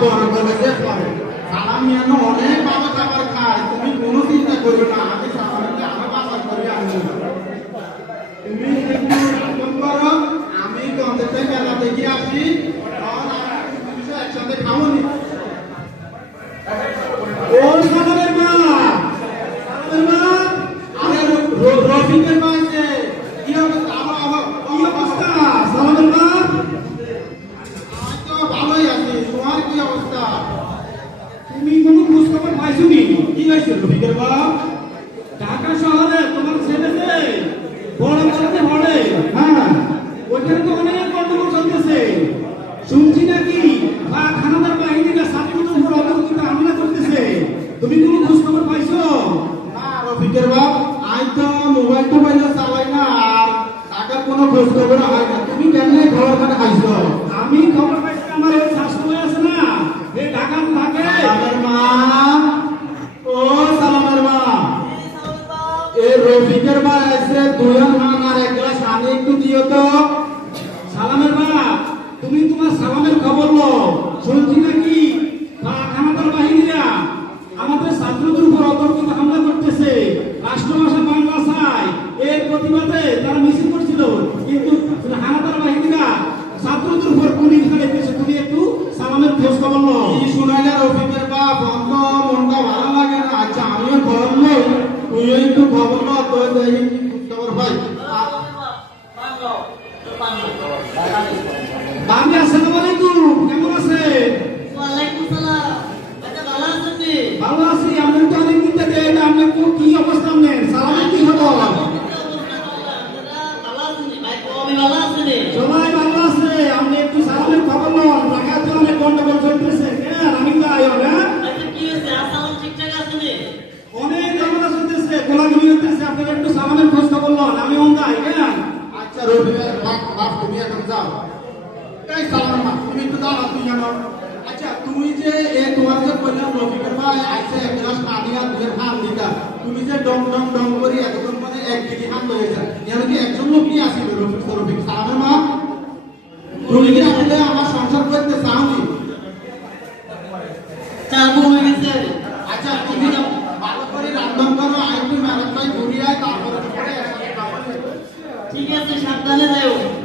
দোয়া করে শেষ পাবে সালামিয়ানো অনেক বাবা খাবার খায়, তুমি কোনো চিন্তা করবে না, আমি সালামকে আরও বাজার করে আনব তুমি করো, আমি গন্ধে মেলা দেখে আসি। Fátima উঠবে বাপ বাপ তুমি এখন যাও। এই সালাম মা তুমি তো দাঁড়া তুই জানো আচ্ছা তুমি যে এ তোমার যে কইলাম রফিকের ভাই, আইসে এক গ্লাস পানি আর দুধের হাম দিতা। তুমি যে ডং ডং ডং করি একদম মানে এক কেজি হাম হয়ে যায় এর কি একজন লোক নিয়ে আসিল আচ্ছা, ভালো করে ঘুরিয়া সাবধানে যাও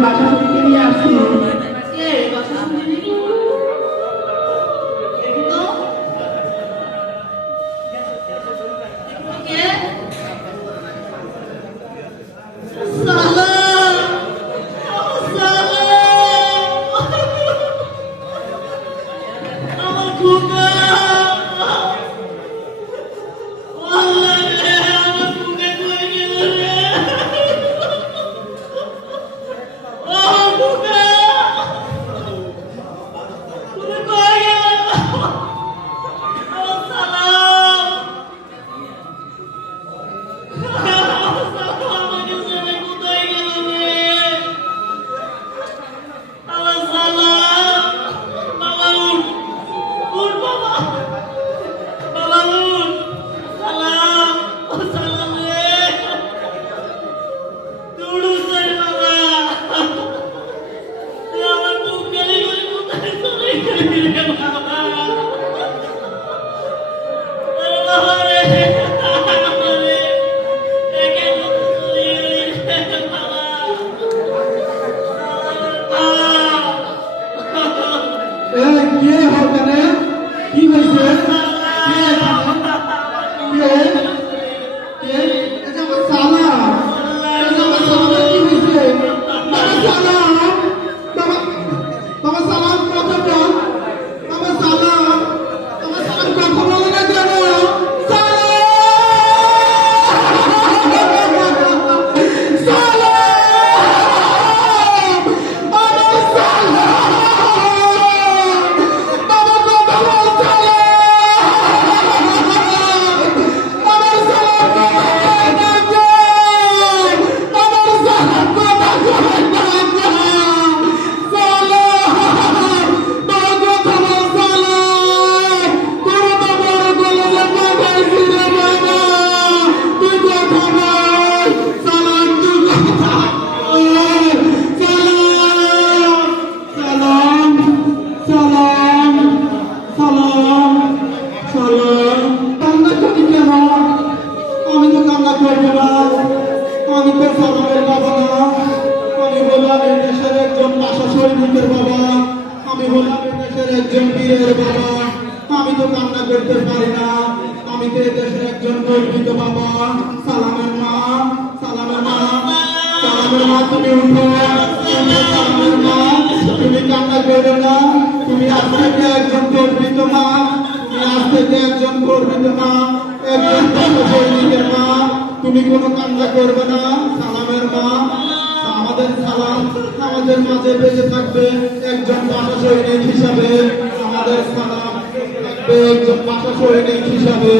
একজন বাসা থেকে করব একজন পাশা সৈনিকের বাবা। আমি দেশের একজন বীরের বাবা। আমি তো কান্না করতে পারি না। আমি তো এই একজন গর্বিত বাবা। সালামের মা সালামের মা সালামের মা, তুমি তুমি কান্না করবে না। তুমি আজ থেকে একজন গর্বিত মা। তুমি থেকে একজন গর্বিত মা। একজন সৈনিকের মা। তুমি কোনো কান্না করবে না। সালামের মা, আমাদের সালাম আমাদের মাঝে বেঁচে থাকবে। একজন বাসা সৈনিক হিসাবে আমাদের সালাম থাকবে। একজন বাসা সৈনিক হিসাবে